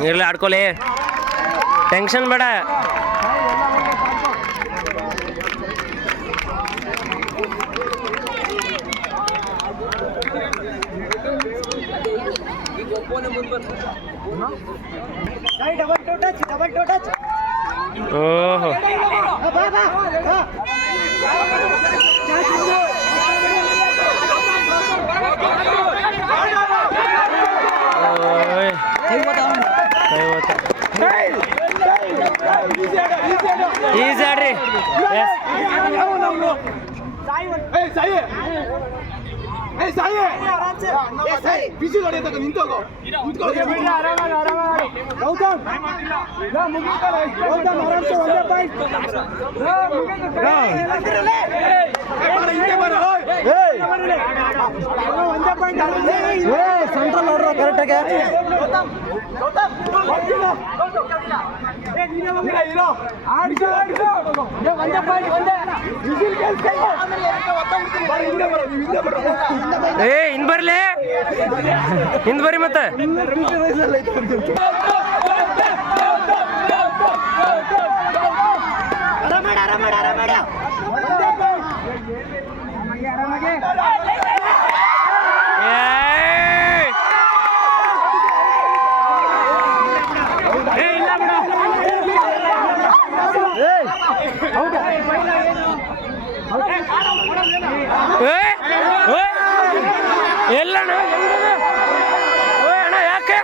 ನೀರ್ಲಿ ಆಡ್ಕೊಲಿ, tension ಬೇಡ. ಓಹೋ easy ಆಡ್ರಿ. ಬಿಸಿ ಹೊಡೆಯದಾಗ ನಿಂತೋಗೋ. ಗೌತಮ್ ಆರಾಮ್ಸೆ ಒಂದೇ ಪಾಯಿಂಟ್. ಒಂದೇ ಪಾಯಿಂಟ್ ಸೆಂಟ್ರಲ್ ನೋಡ್ರ ಕರೆಕ್ಟಾಗಿ. ಏ ಹಿಂದ್ ಬರ್ಲಿ, ಹಿಂದ್ ಬರ್ರಿ ಮತ್ತೆ. ಎಲ್ಲಣ್ಣ ಅಣ್ಣ ಯಾಕೆ